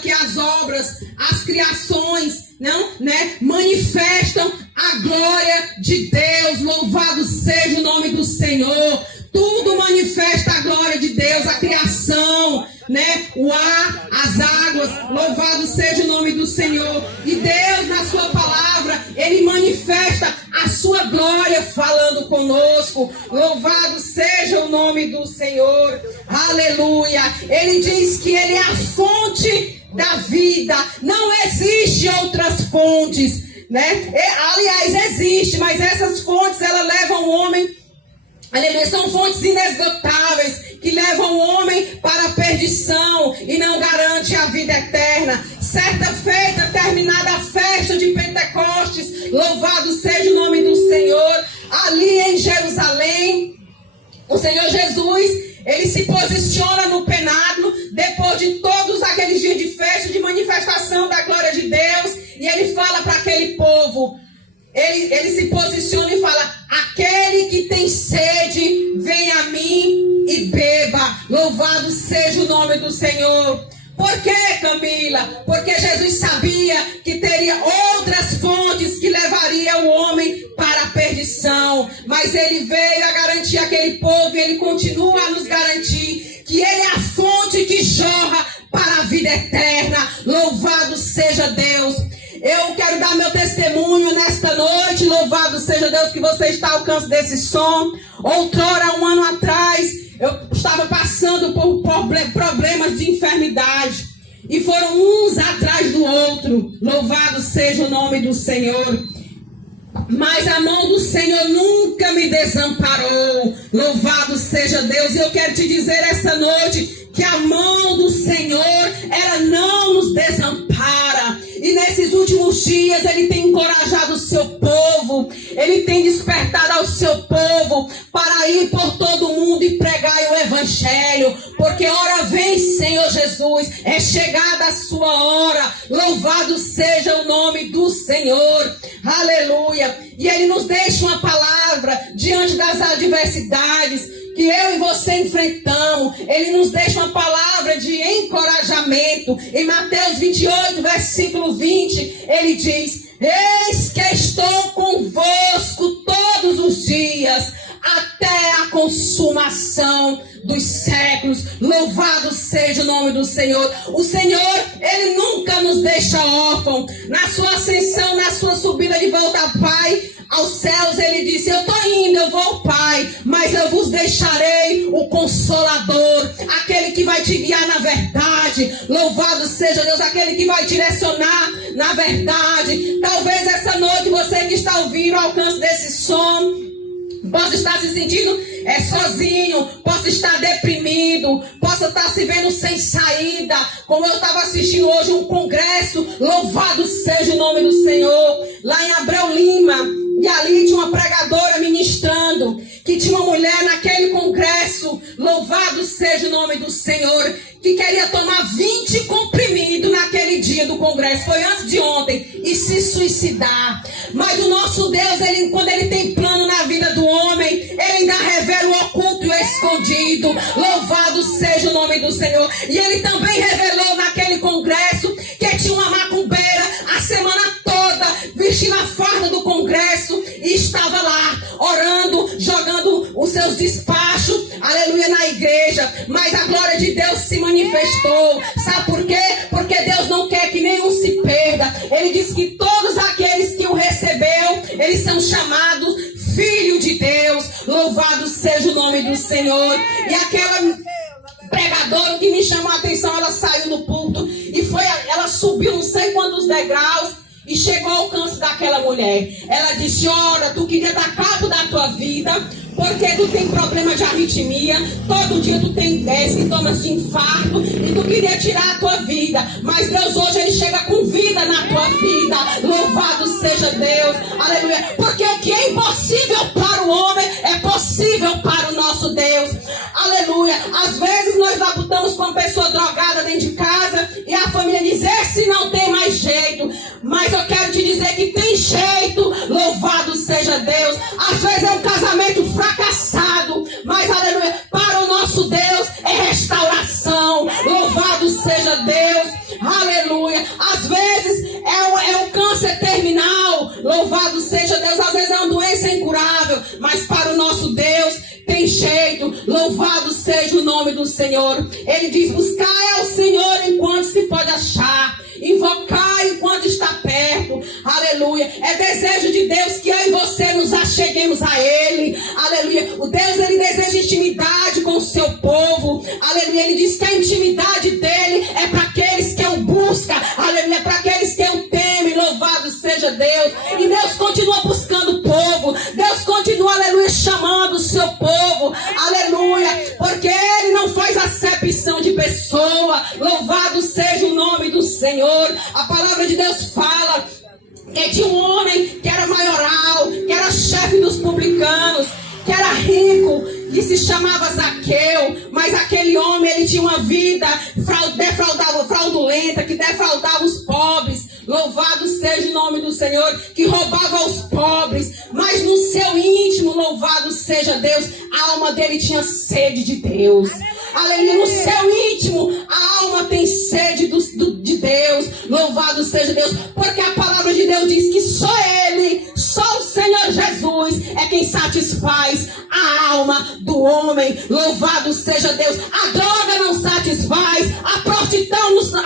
que as obras, as criações, não, né, manifestam a glória de Deus. Louvado seja o nome do Senhor. Tudo manifesta a glória de Deus, a criação, né? O ar, as águas, louvado seja o nome do Senhor. E Deus, na sua palavra, Ele manifesta a sua glória falando conosco. Louvado seja o nome do Senhor. Aleluia. Ele diz que Ele é a fonte da vida. Não existe outras fontes, né? Aliás, existe, mas essas fontes, elas levam o homem... Aleluia, são fontes inesgotáveis que levam o homem para a perdição e não garante a vida eterna. Certa feita, terminada a festa de Pentecostes, louvado seja o nome do Senhor, ali em Jerusalém, o Senhor Jesus, Ele se posiciona no penáculo, depois de todos aqueles dias de festa, de manifestação da glória de Deus, e Ele fala para aquele povo, Ele se posiciona e fala: aquele que tem sede, vem a mim e beba. Louvado seja o nome do Senhor. Por quê, Camila? Porque Jesus sabia que teria outras fontes que levariam o homem para a perdição. Mas Ele veio a garantir aquele povo e Ele continua a nos garantir que Ele é a fonte que jorra para a vida eterna. Louvado seja Deus. Eu quero dar meu testemunho nesta noite. Louvado seja Deus que você está ao alcance desse som. Outrora, um ano atrás, eu estava passando por problemas de enfermidade. E foram uns atrás do outro. Louvado seja o nome do Senhor. Mas a mão do Senhor nunca me desamparou. Louvado seja Deus. E eu quero te dizer essa noite que a mão do Senhor, ela não nos desampara. E nesses últimos dias Ele tem encorajado o seu povo. Ele tem despertado ao seu povo para ir por todo o mundo e pregar o Evangelho. Porque hora vem, Senhor Jesus, é chegada a sua hora. Louvado seja o nome do Senhor. Aleluia. E Ele nos deixa uma palavra diante das adversidades que eu e você enfrentamos. Ele nos deixa uma palavra de encorajamento. Em Mateus 28, versículo 20, Ele diz: eis que estou convosco todos os dias, até a consumação dos séculos. Louvado seja o nome do Senhor. O Senhor, Ele nunca nos deixa órfão. Na sua ascensão, na sua subida de volta ao Pai, aos céus, Ele disse: eu estou indo, eu vou ao Pai, mas eu vos deixarei o Consolador, aquele que vai te guiar na verdade. Louvado seja Deus, aquele que vai direcionar na verdade. Talvez essa noite você que está ouvindo ao alcance desse som possa estar se sentindo sozinho, possa estar deprimido, possa estar se vendo sem saída. Como eu estava assistindo hoje um congresso, louvado seja o nome do Senhor, lá em Abreu Lima, e ali tinha uma pregadora ministrando, que tinha uma mulher naquele congresso, louvado seja o nome do Senhor, que queria tomar 20 comprimidos naquele dia do congresso, foi antes de ontem, e se suicidar. Mas o nosso Deus, quando Ele tem plano na vida do homem, Ele ainda revela o oculto e o escondido. Louvado seja o nome do Senhor. E Ele também revelou naquele congresso que tinha uma macumbeira a semana toda, vestindo a farda do congresso, e estava lá orando, jogando os seus despachos, aleluia, na igreja. Mas a glória de Deus se manifestou. Sabe por quê? Porque Deus não quer que nenhum se perda. Ele diz que todos aqueles que o recebeu, eles são chamados filho de Deus. Louvado seja o nome do Senhor. E aquela pregadora que me chamou a atenção, ela saiu no púlpito e ela subiu não sei quantos degraus e chegou ao alcance daquela mulher. Ela disse: ora, tu queria dar cabo da tua vida, porque tu tem problema de arritmia, todo dia tu tem sintomas de infarto, e tu queria tirar a tua vida. Mas Deus hoje, Ele chega com vida na tua vida. Louvado seja Deus, aleluia. Porque o que é impossível para o homem é possível para o nosso Deus, aleluia. Às vezes nós labutamos com uma pessoa drogada dentro de casa, e a família diz: esse não tem mais jeito. Mas eu quero te dizer que tem jeito. Louvado seja Deus. Às vezes é um casamento fracassado, mas aleluia, para o nosso Deus é restauração. Louvado seja Deus, aleluia. mas para o nosso Deus tem jeito. Louvado seja o nome do Senhor. Ele diz: buscai ao Senhor enquanto se pode achar, invocai enquanto está perto. Aleluia. É desejo de Deus que eu e você nos acheguemos a Ele. Aleluia. O Deus, Ele deseja intimidade com o seu povo. Aleluia. Ele diz que a intimidade dEle é para aqueles que o buscam. Aleluia. Para aqueles que o temem. Louvado seja Deus. E Deus continua buscando o povo. Deus continua, aleluia, chamando o seu povo. Aleluia. Porque Ele não faz acepção de pessoa. Louvado seja o nome do Senhor. A palavra de Deus fala que tinha um homem que era maioral, que era chefe dos publicanos, que era rico, que se chamava Zaqueu. Mas aquele homem, ele tinha uma vida fraudulenta, que defraudava os pobres. Louvado seja o nome do Senhor, que roubava aos pobres. Mas no seu íntimo, louvado seja Deus, a alma dele tinha sede de Deus. Aleluia. No seu íntimo, a alma tem sede de Deus. Louvado seja Deus. Porque a palavra de Deus diz que só Ele, só o Senhor Jesus é quem satisfaz a alma do homem. Louvado seja Deus. A droga não satisfaz. A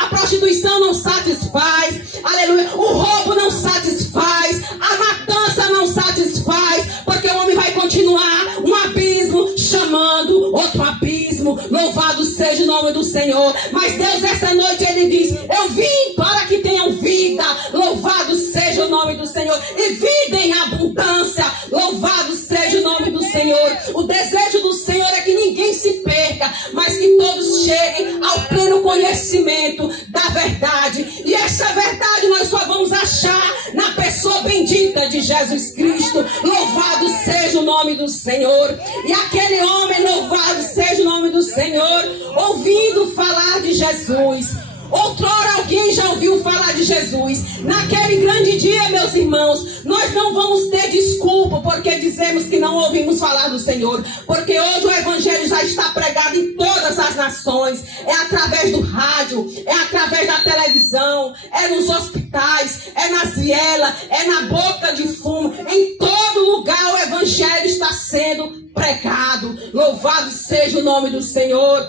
prostituição não satisfaz. Aleluia. O roubo não satisfaz. A matança não satisfaz. Porque o homem vai continuar um abismo chamando outro abismo. Louvado seja o nome do Senhor. Mas Deus, essa noite, Ele diz: eu vim para que tenham vida. Louvado seja o nome do Senhor. E vida em abundância. Louvado seja o nome do Senhor. O desejo do Senhor é que ninguém se perca, mas que todos cheguem ao pleno conhecimento da verdade. E essa verdade nós só vamos achar na pessoa bendita de Jesus Cristo. Louvado seja o nome do Senhor. E aquele homem, louvado seja o nome do Senhor, ouvindo falar de Jesus. Outrora alguém já ouviu falar de Jesus. Naquele grande dia, meus irmãos, nós não vamos ter desculpa porque dizemos que não ouvimos falar do Senhor. Porque hoje o Evangelho já está pregado em todas as nações. É através do rádio, é através da televisão, é nos hospitais, é nas vielas, é na boca de fumo. Em todo lugar o Evangelho está sendo pregado. Louvado seja o nome do Senhor.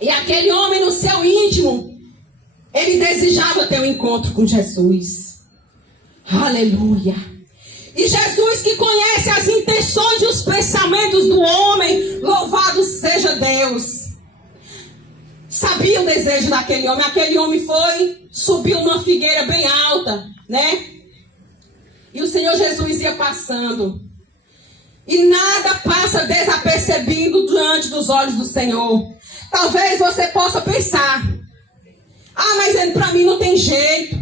E aquele homem no seu íntimo, ele desejava ter um encontro com Jesus. Aleluia. E Jesus, que conhece as intenções e os pensamentos do homem, louvado seja Deus, sabia o desejo daquele homem. Aquele homem subiu numa figueira bem alta, né? E o Senhor Jesus ia passando. E nada passa desapercebido diante dos olhos do Senhor. Talvez você possa pensar: ah, mas para mim não tem jeito.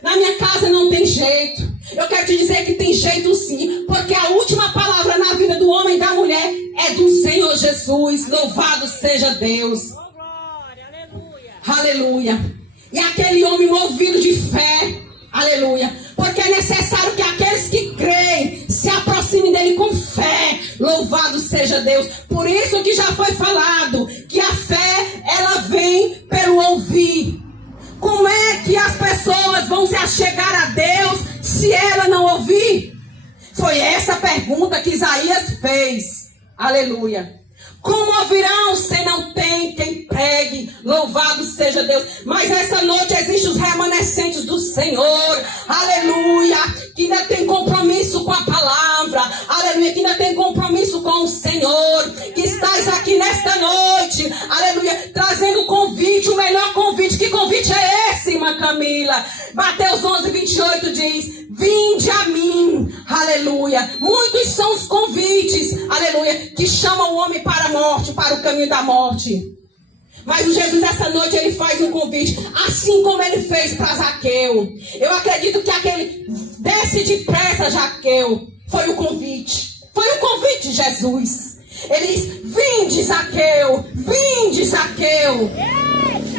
Na minha casa não tem jeito. Eu quero te dizer que tem jeito sim. Porque a última palavra na vida do homem e da mulher é do Senhor Jesus. Louvado seja Deus. Oh, glória, aleluia. Aleluia. E aquele homem movido de fé. Aleluia. Porque é necessário que aqueles que creem se aproximem dele com fé. Louvado seja Deus. Por isso que já foi falado que a fé, ela vem pelo ouvir. Como é que as pessoas vão se achegar a Deus se ela não ouvir? Foi essa pergunta que Isaías fez. Aleluia. Como ouvirão se não tem quem pregue? Louvado seja Deus. Mas essa noite existem os remanescentes do Senhor. Aleluia. Que ainda tem compromisso com a palavra. Aleluia. Que ainda tem compromisso com o Senhor. Que estás aqui nesta noite. Aleluia. Trazendo convite, o melhor convite. Que convite é esse, irmã Camila? Mateus 11:28 diz: vinde a mim. Aleluia. Muitos são os convites. Aleluia. Que chamam o homem para a morte, para o caminho da morte. Mas o Jesus, essa noite, ele faz um convite, assim como ele fez para Zaqueu. Eu acredito que aquele desce depressa, Zaqueu, foi o convite. Foi o convite de Jesus. Ele diz: vinde, Zaqueu, vinde, Zaqueu.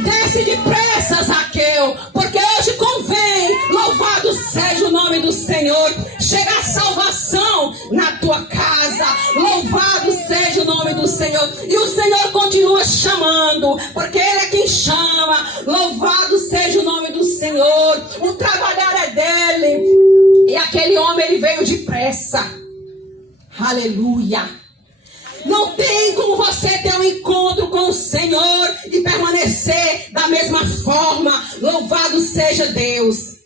Desce depressa, Zaqueu, porque hoje convém, louvado seja o nome do Senhor, chega a salvação na tua casa. Louvado seja o nome do Senhor. E o Senhor continua chamando, porque Ele é quem chama. Louvado seja o nome do Senhor. O trabalhar é dele. E aquele homem, ele veio depressa. Aleluia. Não tem como você ter um encontro com o Senhor e permanecer da mesma forma. Louvado seja Deus.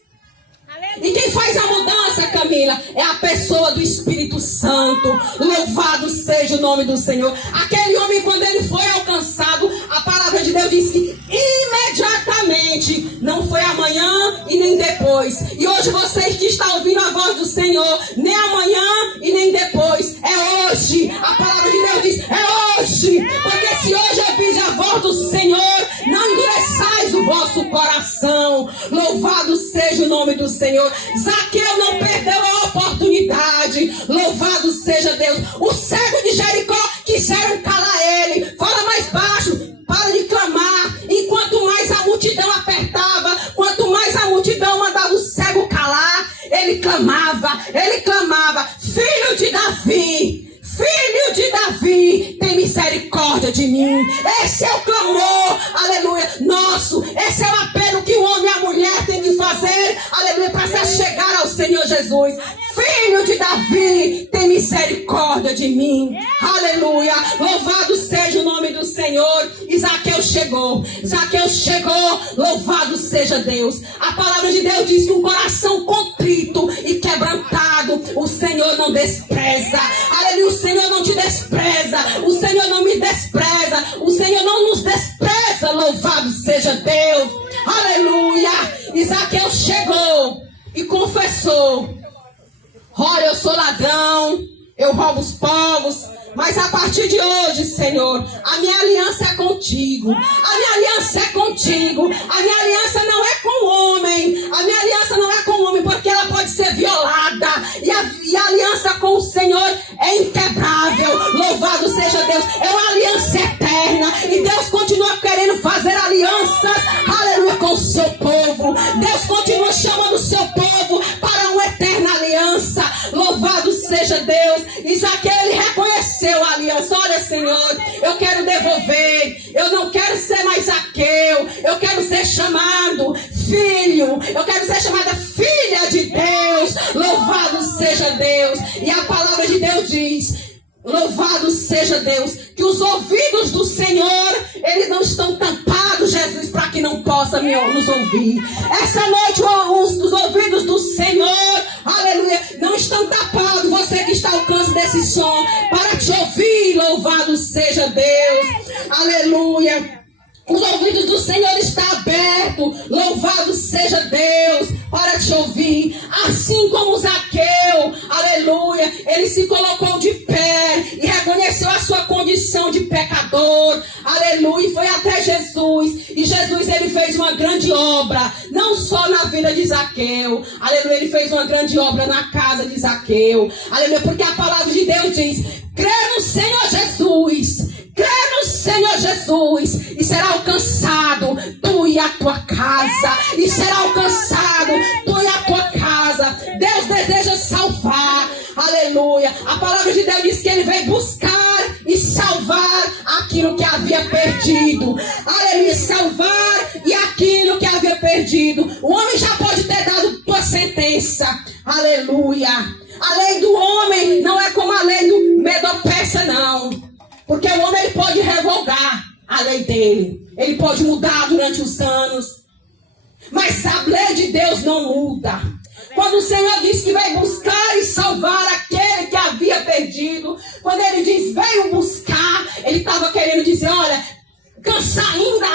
E quem faz a mudança, Camila, é a pessoa do Espírito Santo. Louvado seja o nome do Senhor. Aquele homem, quando ele foi alcançado, a palavra de Deus diz que imediatamente, não foi amanhã e nem depois. E hoje vocês que estão ouvindo a voz do Senhor, nem amanhã e nem depois, é hoje. A palavra de Deus diz, é hoje. Porque se hoje ouvis a voz do Senhor, não endureçais o vosso coração. Louvado seja o nome do Senhor. Zaqueu não perdeu a oportunidade. Louvado seja Deus. O cego de Jericó quiseram calar ele. Fala mais baixo, para de clamar. Enquanto mais a multidão apertava, quanto mais a multidão mandava o cego calar, ele clamava, filho de Davi, filho de Davi, tem misericórdia de mim. Esse é o clamor, aleluia, nosso. Esse é o apelo que o homem e a mulher têm que fazer, aleluia, para se chegar ao Senhor Jesus. Filho de Davi, tem misericórdia de mim. Aleluia. Louvado seja o nome do Senhor. E Zaqueu chegou. Louvado seja Deus. A palavra de Deus diz que um coração contrito e quebrantado o Senhor não despreza. Aleluia. O Senhor não te despreza. O Senhor não me despreza. O Senhor não nos despreza. Louvado seja Deus. Aleluia. E Zaqueu chegou e confessou: olha, eu sou ladrão, eu roubo os povos, mas a partir de hoje, Senhor, a minha aliança é contigo. A minha aliança é contigo. A minha aliança não é com o homem. A minha aliança não é com o homem, porque ela pode ser violada. E a aliança com o Senhor é inquebrável. Louvado seja Deus. É uma aliança eterna. E Deus continua querendo fazer alianças, aleluia, com o seu povo. Deus continua chamando o seu povo para uma eterna aliança. Louvado seja Deus. E Zaqueu, ele reconheceu a aliança. Olha, Senhor, eu quero devolver. Eu não quero ser mais Zaqueu. Eu quero ser chamado filho. Eu quero ser chamada filha de Deus. Louvado seja Deus. E a palavra de Deus diz: louvado seja Deus, que os ouvidos do Senhor, eles não estão tampados, Jesus, para que não possa nos ouvir. Essa noite os ouvidos do Senhor, aleluia, não estão tapados. Você que está ao alcance desse som, para te ouvir. Louvado seja Deus. Aleluia. Os ouvidos do Senhor estão abertos. Louvado seja Deus, para te ouvir. Assim como Zaqueu, aleluia, ele se colocou de pé e reconheceu a sua condição de pecador, aleluia, e foi até Jesus. E Jesus, ele fez uma grande obra, não só na vida de Zaqueu, aleluia, ele fez uma grande obra na casa de Zaqueu, aleluia, porque a palavra de Deus diz: crê no Senhor Jesus, crê no Senhor Jesus, e será alcançado tu e a tua casa. E será alcançado tu e a tua casa. Deus deseja salvar. Aleluia. A palavra de Deus diz que ele veio buscar e salvar aquilo que havia perdido. Aleluia. Salvar e aquilo que havia perdido. O homem já pode ter dado tua sentença. Aleluia. A lei do homem não é como a lei do Medo-Persa, não. Porque o homem, ele pode revogar a lei dele. Ele pode mudar durante os anos. Mas a lei de Deus não muda. Quando o Senhor diz que veio buscar e salvar aquele que havia perdido, quando ele diz veio buscar, ele estava querendo dizer: olha,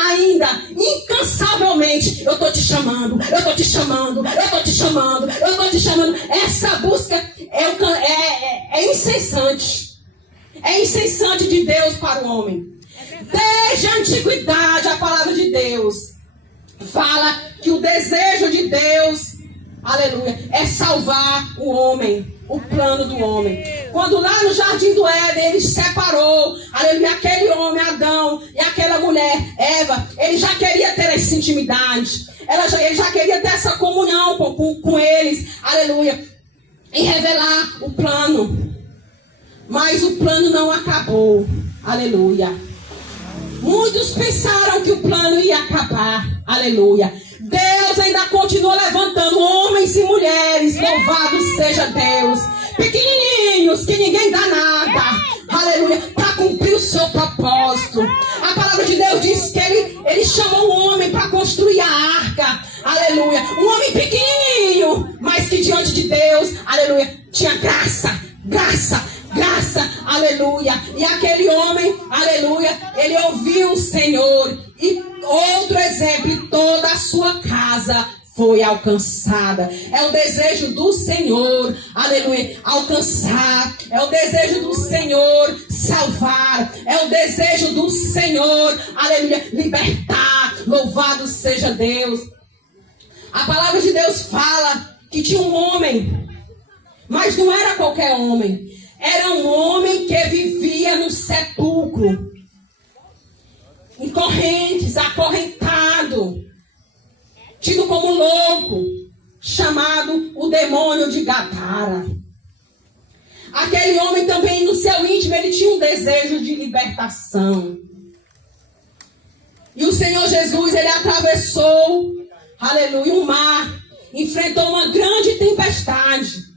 ainda, incansavelmente, eu estou te chamando, eu estou te chamando, eu estou te chamando, eu estou te chamando. Essa busca é incessante. É incessante de Deus para o homem. Desde a antiguidade, a palavra de Deus fala que o desejo de Deus, aleluia, é salvar o homem, o plano do homem. Quando lá no jardim do Éden ele separou, aleluia, aquele homem, Adão, e aquela mulher, Eva, ele já queria ter essa intimidade, ele já queria ter essa comunhão com eles, aleluia, e revelar o plano. Mas o plano não acabou. Aleluia. Muitos pensaram que o plano ia acabar. Aleluia. Deus ainda continua levantando homens e mulheres. Louvado seja Deus. Pequenininho, pequenininhos que ninguém dá nada. Aleluia. Para cumprir o seu propósito. A palavra de Deus diz que ele chamou um homem para construir a arca. Aleluia. Um homem pequenininho, mas que diante de Deus, aleluia, tinha graça. Aleluia. E aquele homem, aleluia, ele ouviu o Senhor. E outro exemplo, e toda a sua casa foi alcançada. É o desejo do Senhor, aleluia, alcançar. É o desejo do Senhor salvar. É o desejo do Senhor, aleluia, libertar. Louvado seja Deus. A palavra de Deus fala que tinha um homem, mas não era qualquer homem. Era um homem que vivia no sepulcro, em correntes, acorrentado, tido como louco, chamado o demônio de Gadara. Aquele homem também, no seu íntimo, ele tinha um desejo de libertação. E o Senhor Jesus, ele atravessou, aleluia, um mar, enfrentou uma grande tempestade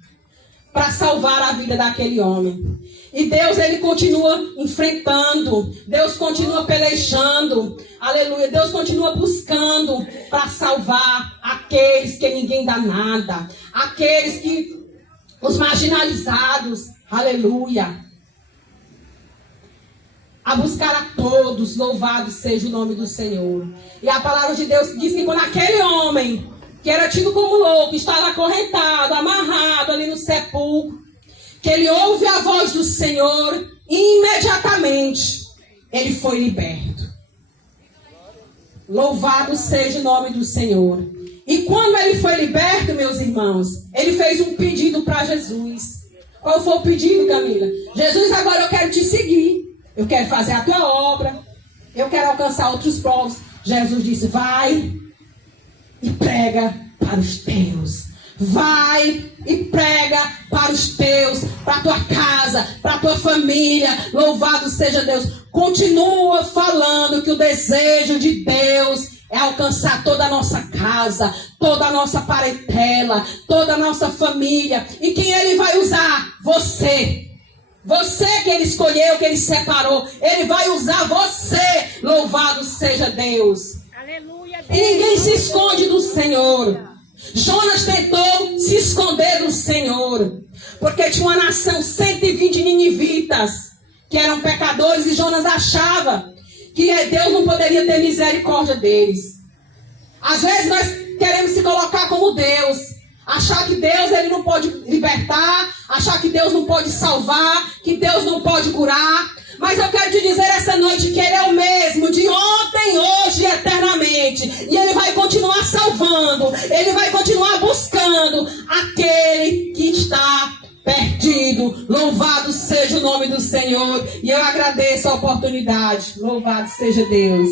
para salvar a vida daquele homem. E Deus, ele continua enfrentando. Deus continua pelejando. Aleluia. Deus continua buscando para salvar aqueles que ninguém dá nada. Aqueles que, os marginalizados. Aleluia. A buscar a todos. Louvado seja o nome do Senhor. E a palavra de Deus diz que quando aquele homem, que era tido como louco, estava acorrentado, amarrado ali no sepulcro, que ele ouve a voz do Senhor, e imediatamente ele foi liberto. Louvado seja o nome do Senhor. E quando ele foi liberto, meus irmãos, ele fez um pedido para Jesus. Qual foi o pedido, Camila? Jesus, agora eu quero te seguir. Eu quero fazer a tua obra. Eu quero alcançar outros povos. Jesus disse, vai e prega para os teus. Vai e prega para os teus, para a tua casa, para a tua família. Louvado seja Deus. Continua falando que o desejo de Deus é alcançar toda a nossa casa, toda a nossa parentela, toda a nossa família. E quem ele vai usar? Você. Você que ele escolheu, que ele separou. Ele vai usar você. Louvado seja Deus. Aleluia. E ninguém se esconde do Senhor. Jonas tentou se esconder do Senhor, porque tinha uma nação, 120 ninivitas, que eram pecadores, e Jonas achava que Deus não poderia ter misericórdia deles. Às vezes nós queremos se colocar como Deus, achar que Deus ele não pode libertar, achar que Deus não pode salvar, que Deus não pode curar. Mas eu quero te dizer essa noite que ele é o mesmo, de ontem, hoje e eternamente. E ele vai continuar salvando, ele vai continuar buscando aquele que está perdido. Louvado seja o nome do Senhor. E eu agradeço a oportunidade. Louvado seja Deus.